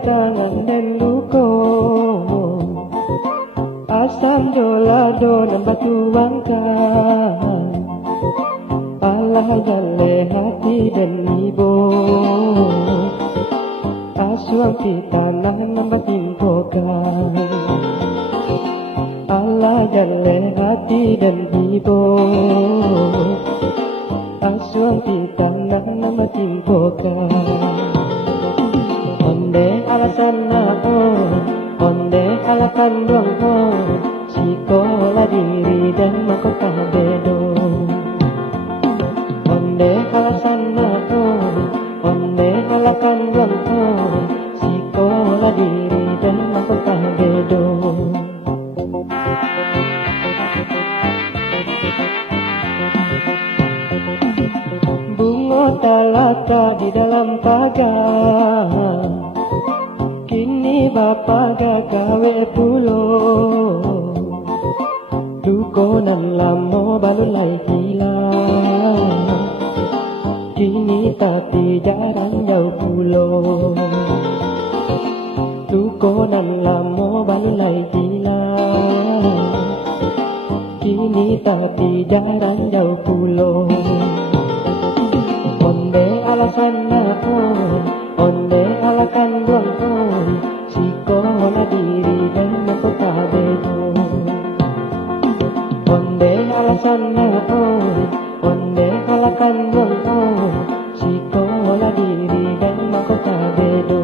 tangan dan luko, asam dolado dan batu bangkai, Allah jale hati dan ibu, asuang di tanah nambatin pokai, Allah jale hati dan ibu, asuang di tanah nambatin pokai. Onde alasan aku, onde alakan doangku, sikola diri dan mahkota bedo. Onde alasan aku, onde alakan doangku, sikola diri dan mahkota bedo. Bunga talaka di dalam pagar, kini bapa gawe pulo, dukonan lamo balulai hilang, kini tapi jarang jauh pulo, dukonan lamo balulai hilang, kini tapi jarang jauh pulo. Onde alasan aku, onde alakan doangku, sikola diri dan mahkota bedo. Onde alasan aku, onde alakan doangku, sikola diri dan mahkota bedo.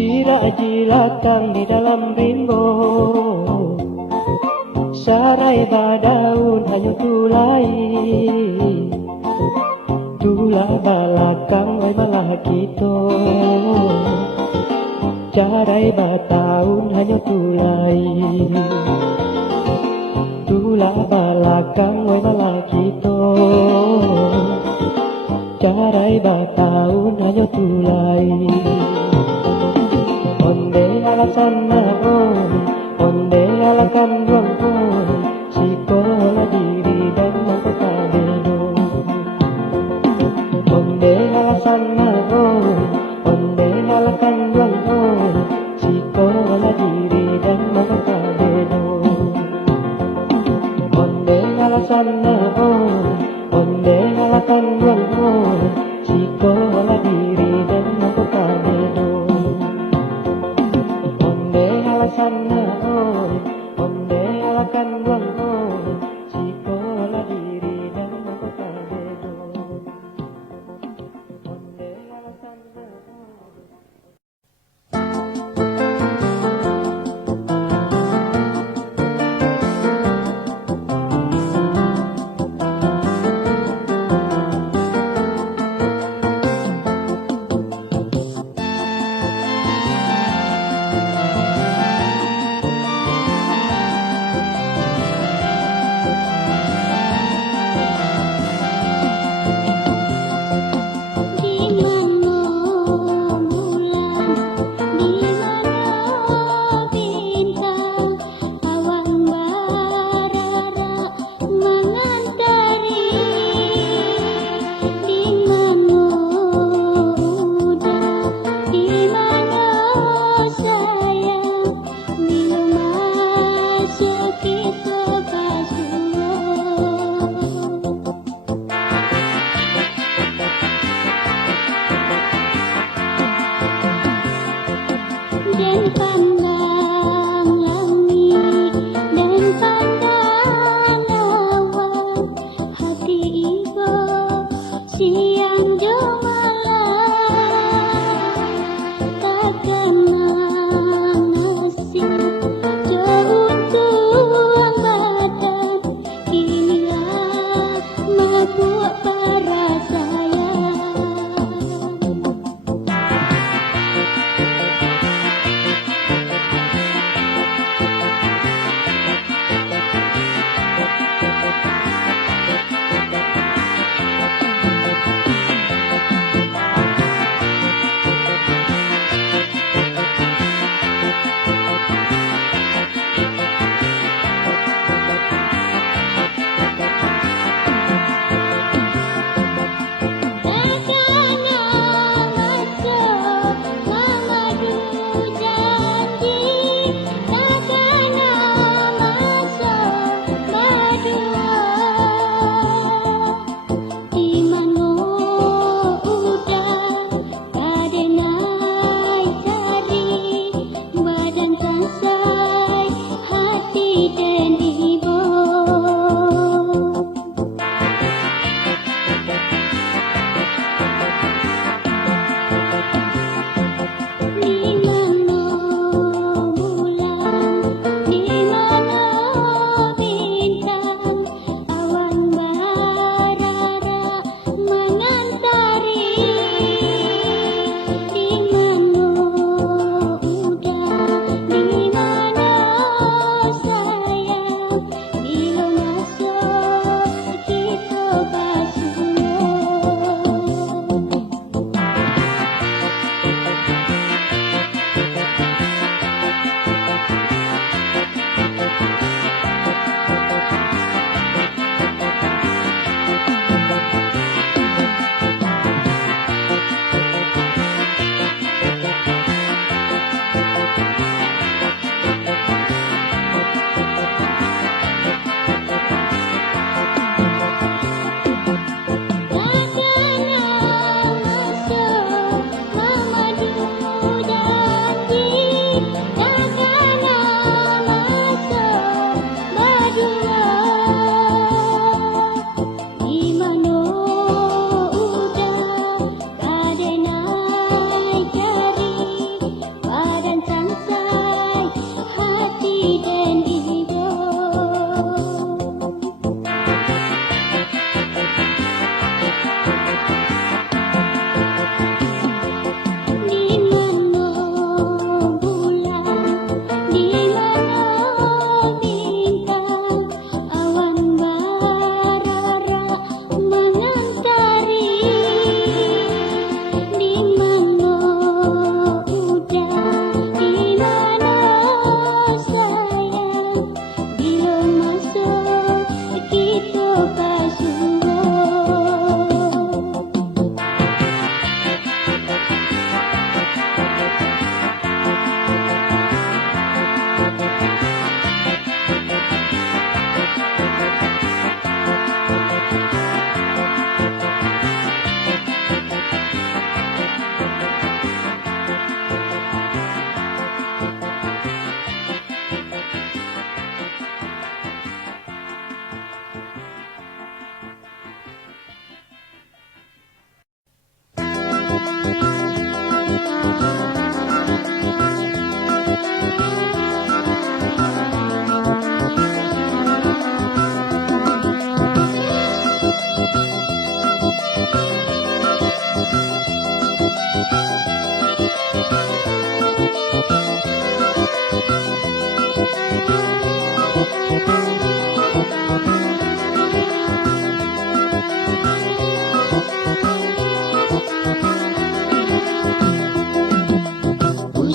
Jilat-jilatan di dalam rimbo, sarai badaun hanya tulai, tula balakang wai malah kita, carai bataun hanya tulai, tula balakang wai malah kita, carai bataun hanya tulai. Onde alasan aku, onde alakan doangku, sikola diri dan mahkota bedo. Onde alasan aku, onde alakan doangku, sikola diri dan mahkota bedo. Onde alasan aku, onde alakan doangku, sikola diri dan mahkota bedo. Alasan aku, onde alakan doangku, sikola diri dan mahkota bedo. Onde alasan aku.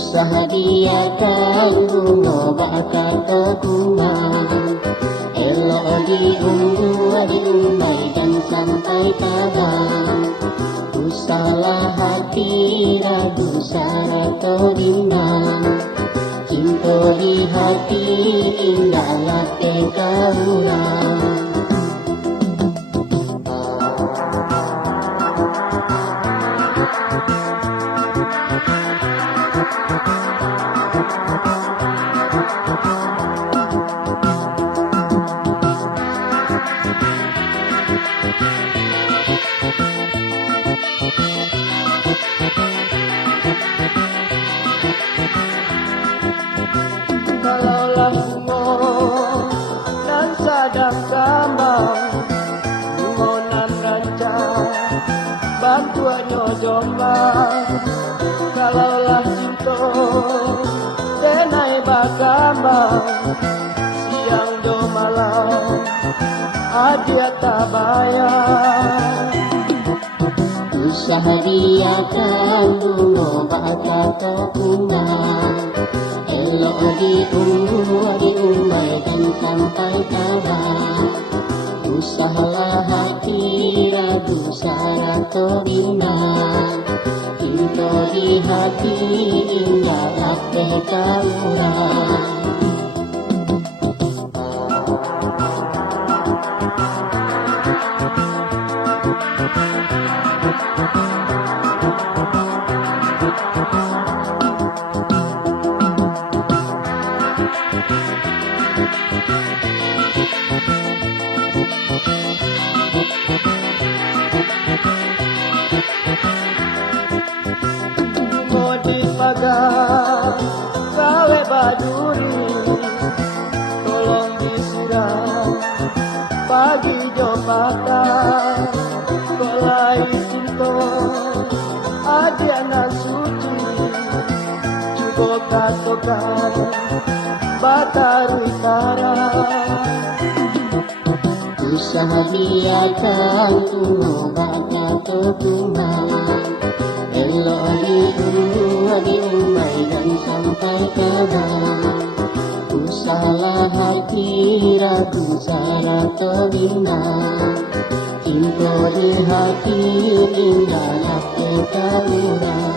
Usaha dia tanggung bakal kekuman, elok diumbai dan sampai kapan. Usalah hati ragu syarat bimbang, cinta di hati indahlah kekauran. Kalaulah umur nan sadang kambang, bungonan rancang bantuannya jombang. Kalaulah cinta denai bakambang, siang do malam adia tak bayar. Usaha dia tanggung bakal kekuman, elok diumbai dan sampai kapan. Usahalah hati ragu syarat bimbang, cinta di hati indahlah kekauran. Modi pagar gawe baduri, tolong disiram pagi jopatan. Kolai cinta adiana suci, cuba katokan batari karang. Usaha dia tanggung bakal kekuman, elok diumbai dan sampai kapan. Usahalah hati ragu syarat bimbang, cinta di hati indahlah kekauran.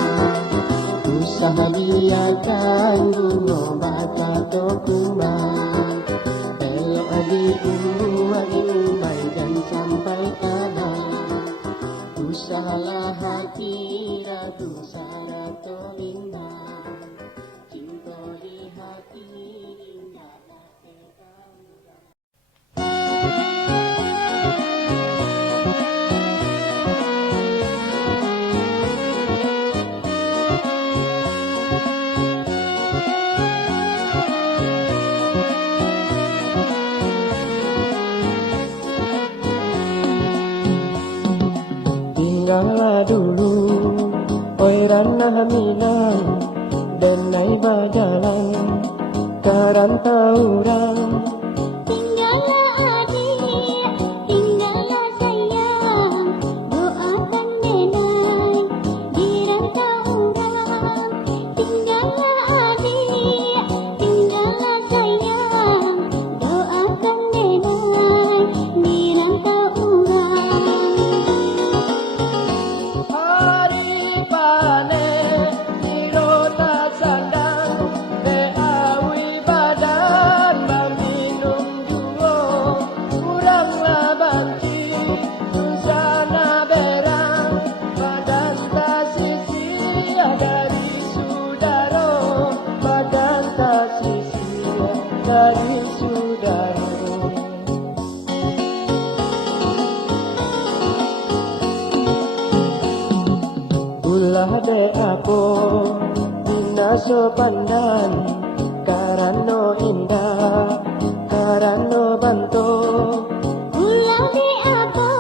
Usaha dia tanggung bakal kekuman, elok diumbai dan sampai kapan. Usahalah hati ragu syarat bimbang, cinta di hati indahlah kekauran. Tinggallah dulu, oi ranah minang, denai bajalan, karantauran. Tinggallah adik, tinggallah sayang, doakan denai di rantau orang. Tinggallah adik, tinggallah sayang, doakan denai di rantau orang. Hari panen dirota sandang, awi badan minum juo, kuranglah banci sana berang, badan tak sisi dari sudaro, badan tak sisi dari sudaro. Ulah de apo dinaso pandan, karano indah karano banto. Pulau di apa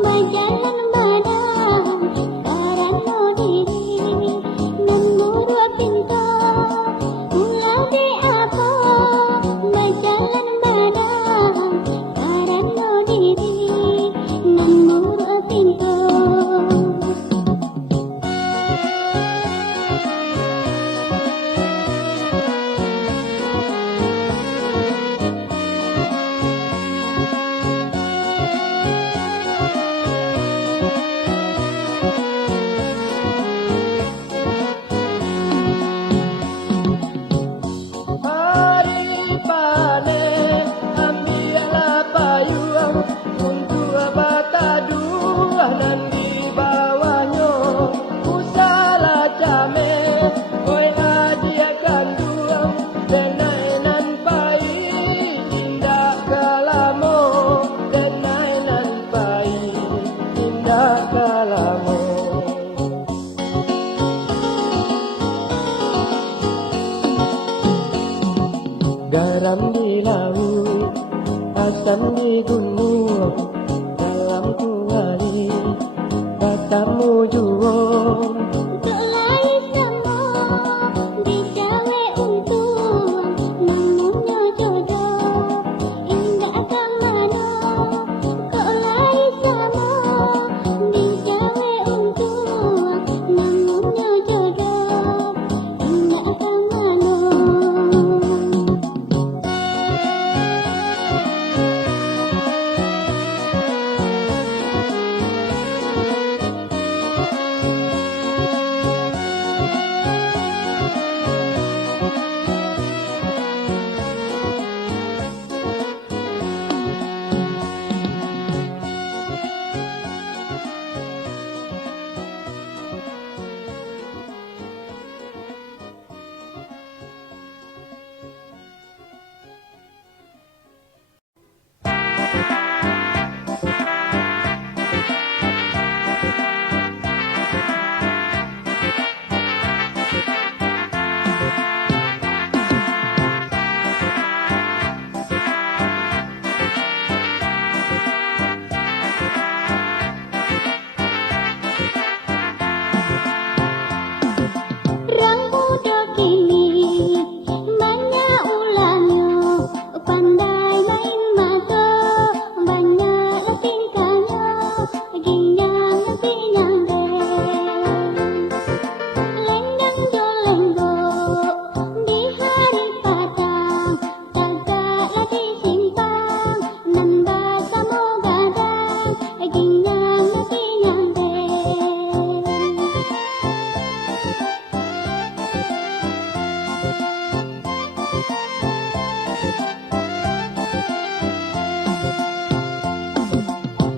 berjalan badan, karena diri nan murah pinta. Pulau di apa berjalan badan, karena diri nan murah pinta. bersemi gunung dalam kuali katamu juo Kelai semua dicawe untung namunnya jodoh indah kemana. Kelai semua dicawe untung namunnya jodoh indah kemana. Orang muda kini banyak ulangnya, pandai main mata, banyak tingkahnya, ginjang pinang lenggang jolenggok di hari padang, kagaklah disimpang, nambah kamu gadang, ginjang pinang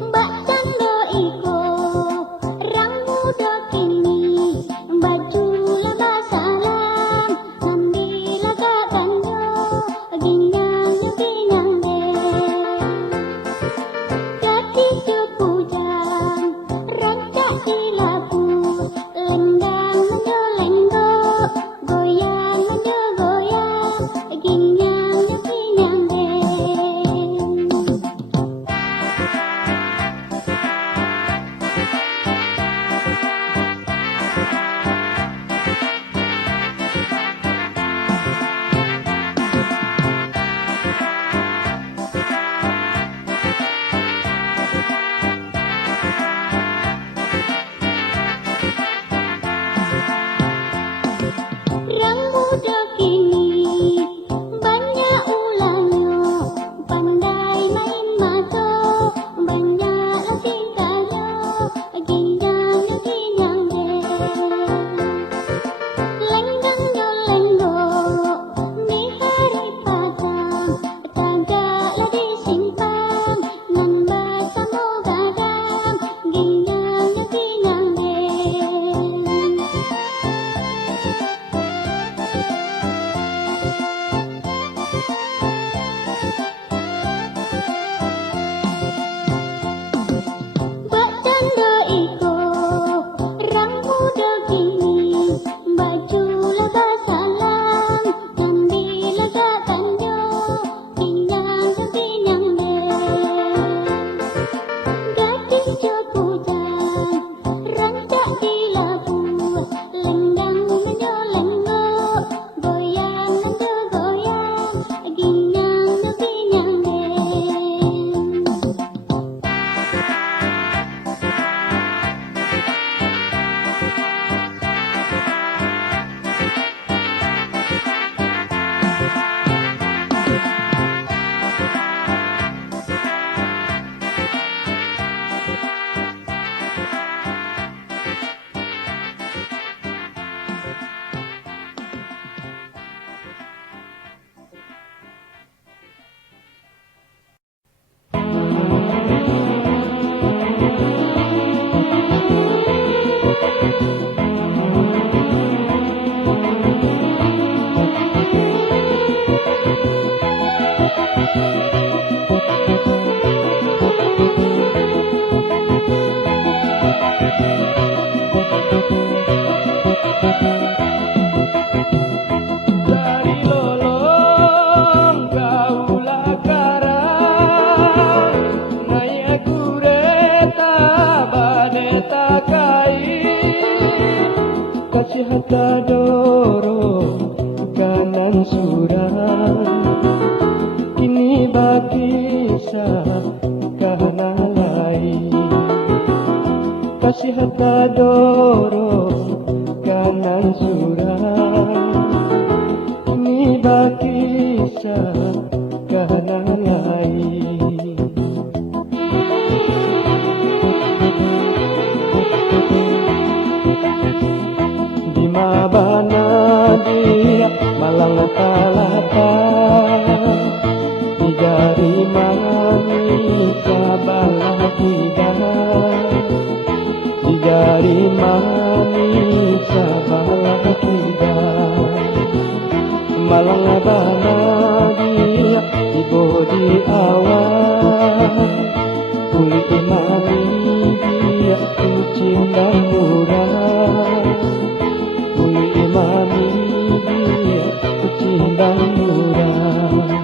Mbak Cando iko, orang muda kini, baju laba salam, ambil agak kanyo, ginang pinang kaki sepujang, rancak di labu, lendang menjolenggok, goyang menjogoyang, ginang pinang Orang muda kini banyak ulangnya, pandai main mata, banyak tingkahnya, ginjang pinang lenggang jolenggok di hari padang, kagaklah disimpang, nambah kamu gadang, ginjang pinang Mbak Cando iko, orang muda kini, baju laba salam, ambil agak kanyo, ginjang pinang gadis sepujang, rancak di labu, lendang menjolenggok, goyang menjogoyang, ginjang pinang dari lolong kaulah karang kasih harta dorong kanan surang ini bagi karena lain kasih harta dorong kanan surang ini bagi karena lain di mabana dia malang talata di jari manis sabalah kita di jari manis sabalah kita malang bana dia ibu di awal kulit manis dia cinta murah kulit manis dia cinta murah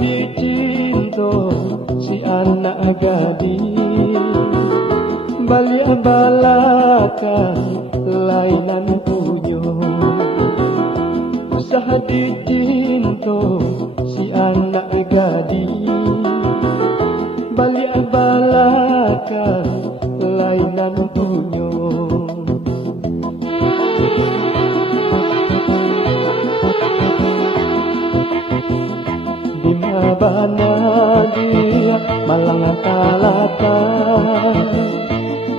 dicinto si anak gadis bali abalakan lainan puyo usaha dicinto si anak gadis bali abalakan lainan puyo di mabana dia malang talata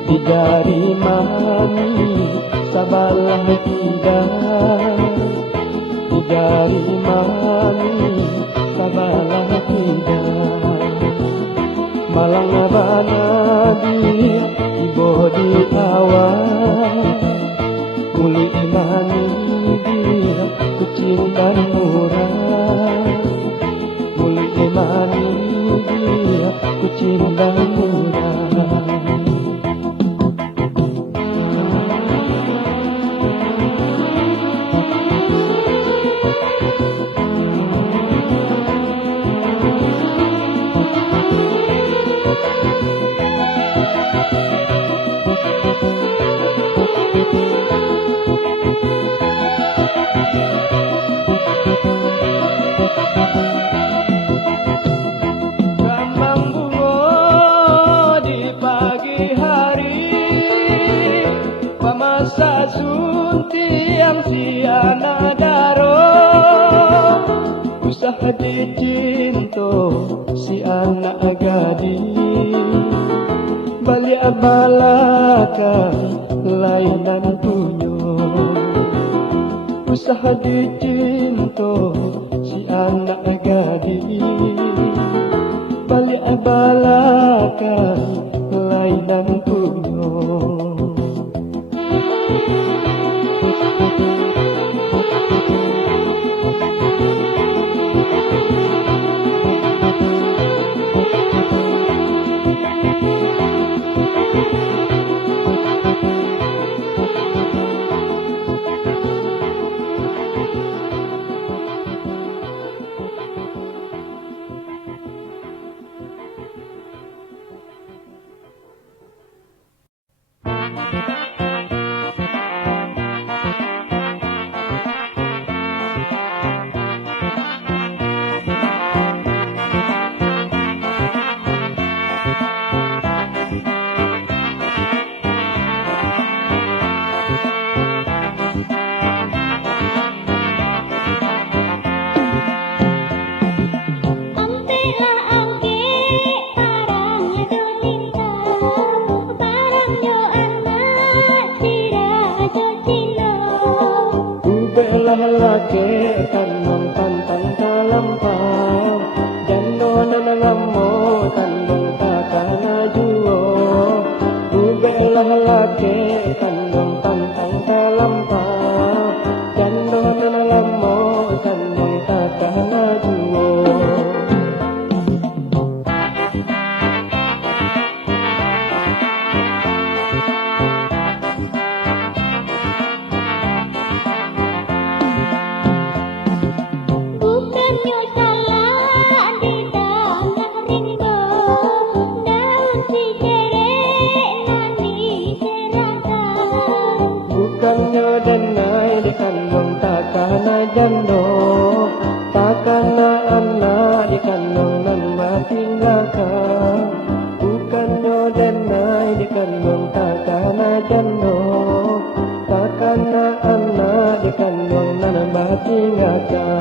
di jari manis sabalah tidak di jari manis sabalah tidak malang bana dia ibu di awal kulit manis dia kucinta murah kulit manis dia kucinta murah masa suntiang si anak daro usaha dicinto si anak gadis bali abalakan lainan punyo usaha dicinto si anak gadis bali abalakan lainan punyo Lalaki tanong pantang talampaw Jano na nangamo tanong takana juo Ube lalaki tanong pantang talampaw Jano na nangamo tanong takana juo Bukannya salah di tanah rimba, daun si cerek nani serasa. Bukannya denai dikandung takana jando, takana anak dikandung nan mati laka. Bukannya denai dikandung takana jando, takana anak dikandung nan mati laka.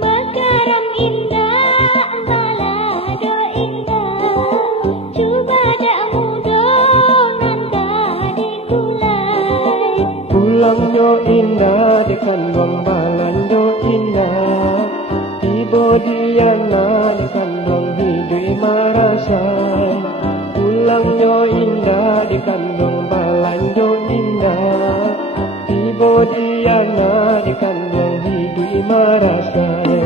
Mekaram indah, balado indah, cuba dak mudo nanda dikulai. Pulangnya indah dikandung balanjo indah, tiba diana dikandung hidui marasai. Pulangnya indah dikandung balanjo indah, tiba diana dikandung hidui marasai.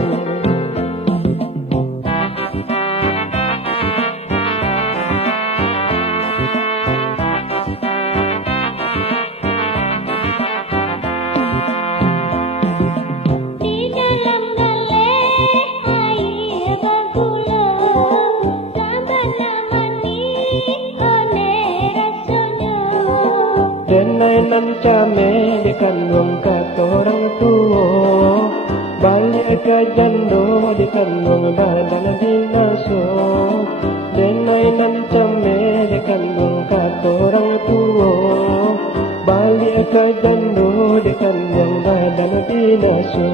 Di dalam galeh air bergula, sabana manis one rasanya. Denai nan came dikandung kata orang tua, balik ke jando dikandung badan binaso. Denai nan came dikandung kata orang tua, balik ke jando dikandung badan binaso.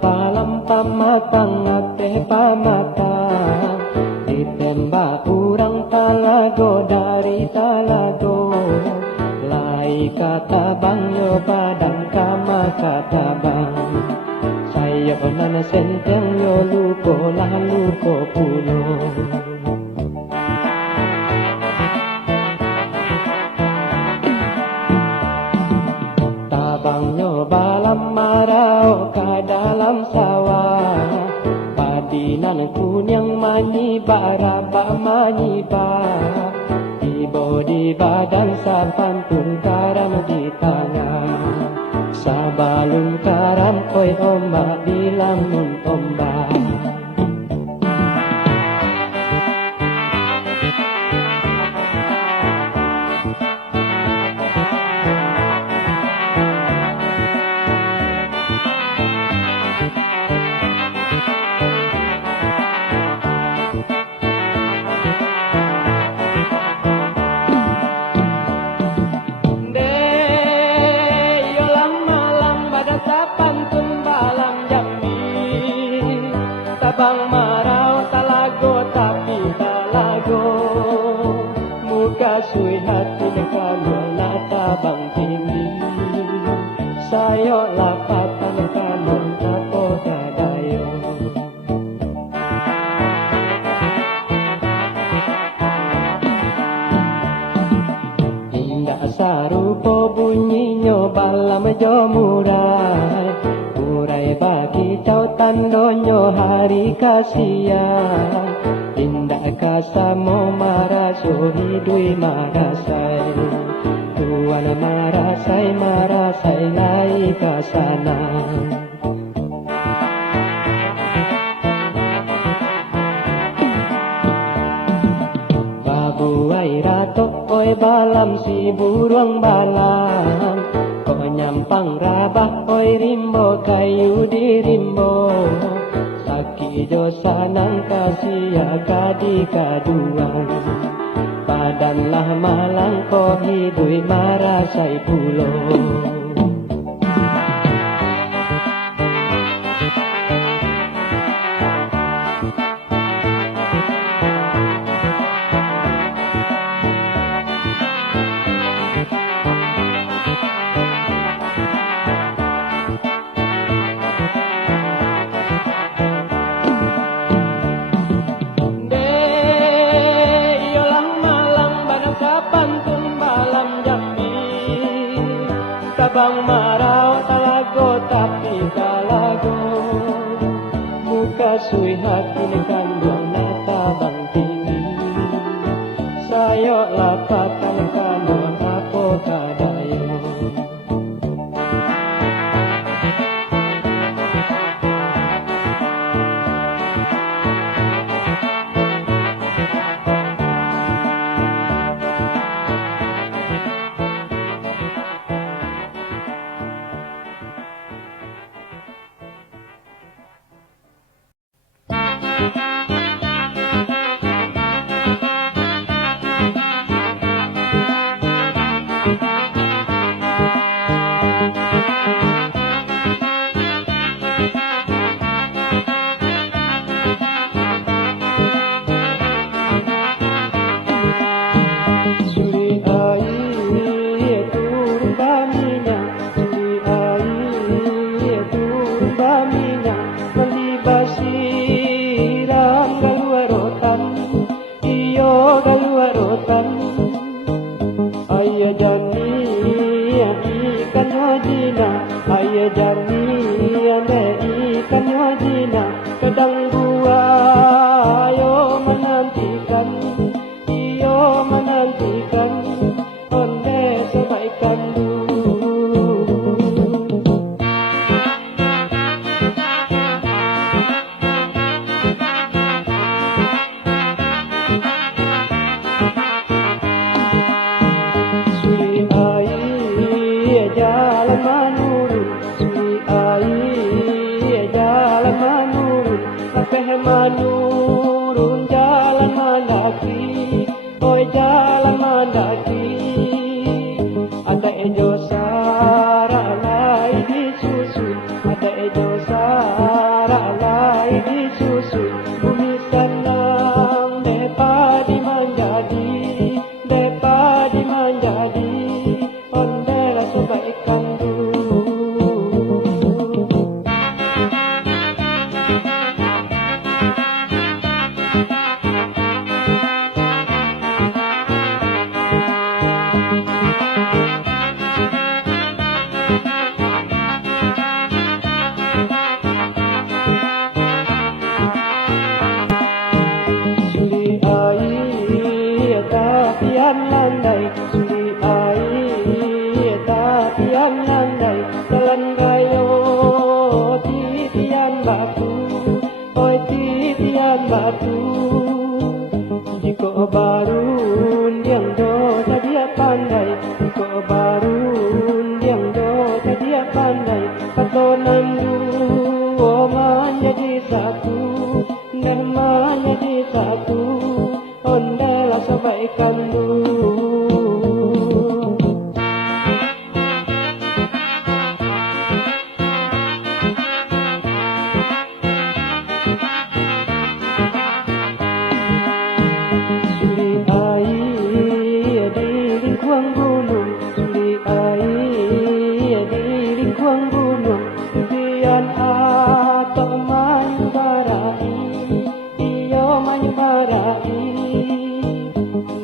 balam pamatang ate pamata ditembak urang talago dari talago lai kata bang yo padang kama kata bang sayo nana senteng yo luko lah luko pulo tabangnya balam marau ke dalam sawah padinan kunyang manyiba raba manyiba ibo di badan sapantun karam di tangan sabalun karam oi ombak di lamun ombak Tabang marau talago tapi talago muka sui hati kamu na tabang tinggi sayo lapatan kamu tako dadayo indah sarupo bunyinya balam jo murai murai bagi cautan donyo hari kasihan indah kasamo maraso hidui marasai tuan marasai lai kasana babu airato oi balam si burung balam nyampang rabah oi rimbo kayu di rimbo saki jo sanang kasia kadi kaduan Padanlah malang ko hiduy marasay pulo. Tabang maraw talago tapi talago muka sui hati kandung na tabang tinggi sayo lapakan kanong apo kadayo. Kadang buayo menantikan, iyo menantikan, onde sebaikan dulu. Suri ai jalan menurun, suri ai jalan menurun, menurun jalan mendaki, oi jalan mendaki. Ada ejo sara lai disusun, ada ejo sara lai disusun. Bumi senang depa dimanjadi, depa dimanjadi, ondela sebaikan dulu. Suri ai tapian landai, suri ai tapian landai, jalan gayo titian batu, oi titian batu. Jiko barun yang do tadia pandai, jiko barun yang do tadia pandai, patonan duo menjadi satu, neh menjadi satu, ondela sebaikan dulu. Suri ai di lingkuang gunung, suri ai di lingkuang gunung, impian atau menyubarai, iyo menyubarai.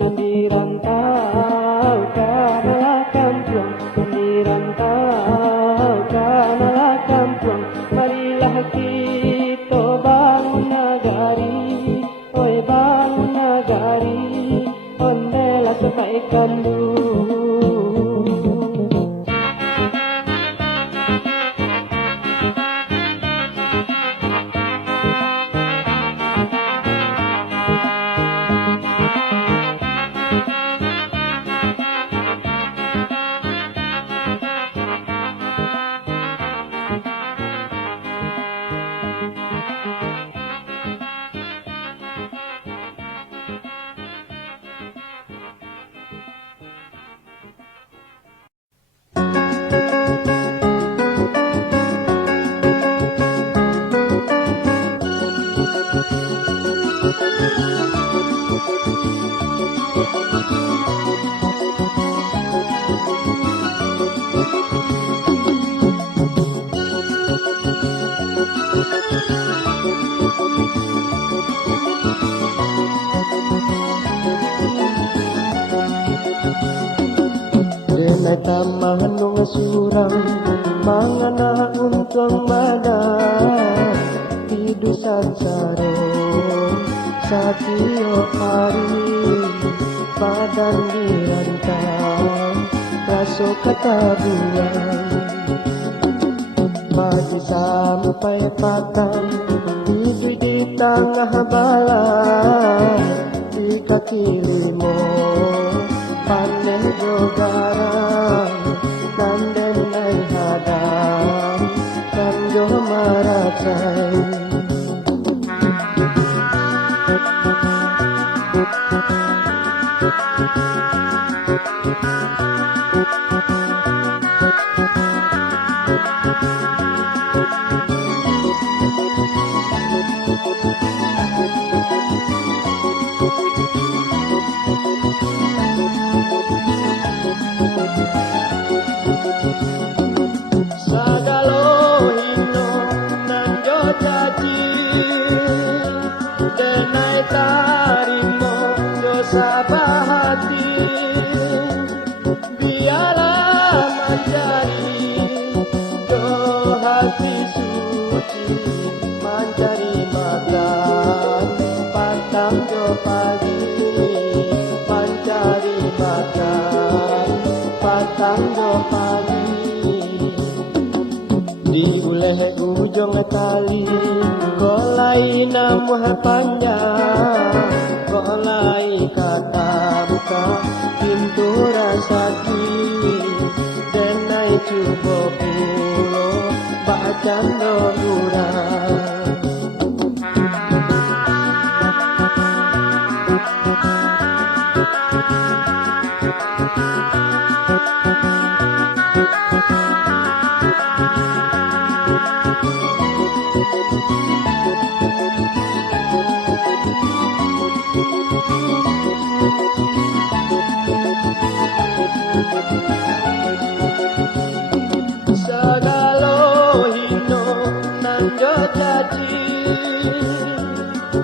Nanti rantau karena kampung, nanti rantau karena kampung. Marilah kita bangun negari, oi bangun negari, ondela sebaikan dulu. manung surang mangana untung mana hidup sansaro satio hari badan dirantang raso kata buang bagi sampai patang hidup di tengah balan di kaki limo panen jogaran kanden nai hadang kan jo maracai Sagalo hino nan jo jaji denai tarimo jo sabahati biarlah mencari jo hati suci mencari makan patang jo pagi mencari makan patang jo pagi di uleh ujung tali golai namuh panjang golai kata buka pintu rasaki denai cubo pulo bacan do urang Sagalo hino nan jo jaji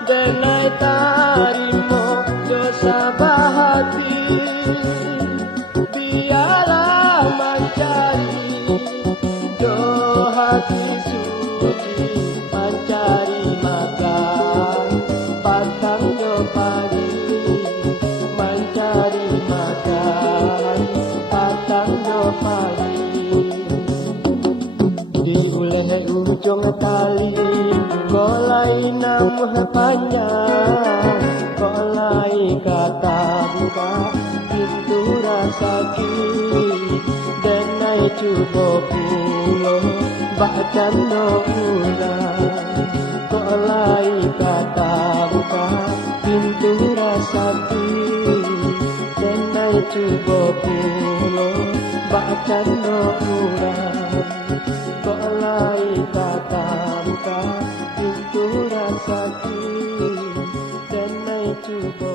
denai tarimo jo sabahati biarlah mencari jo hati suci mencari makan patang jo pagi mencari makan patang jo pagi di uleh ujung tali golai namuh panjang golai kata buka pintu rasaki denai cubo pulo bacan do urang golai kata buka pintu rasaki denai cubo pulo bacan do urang golai kata buka pintu rasaki denai cubo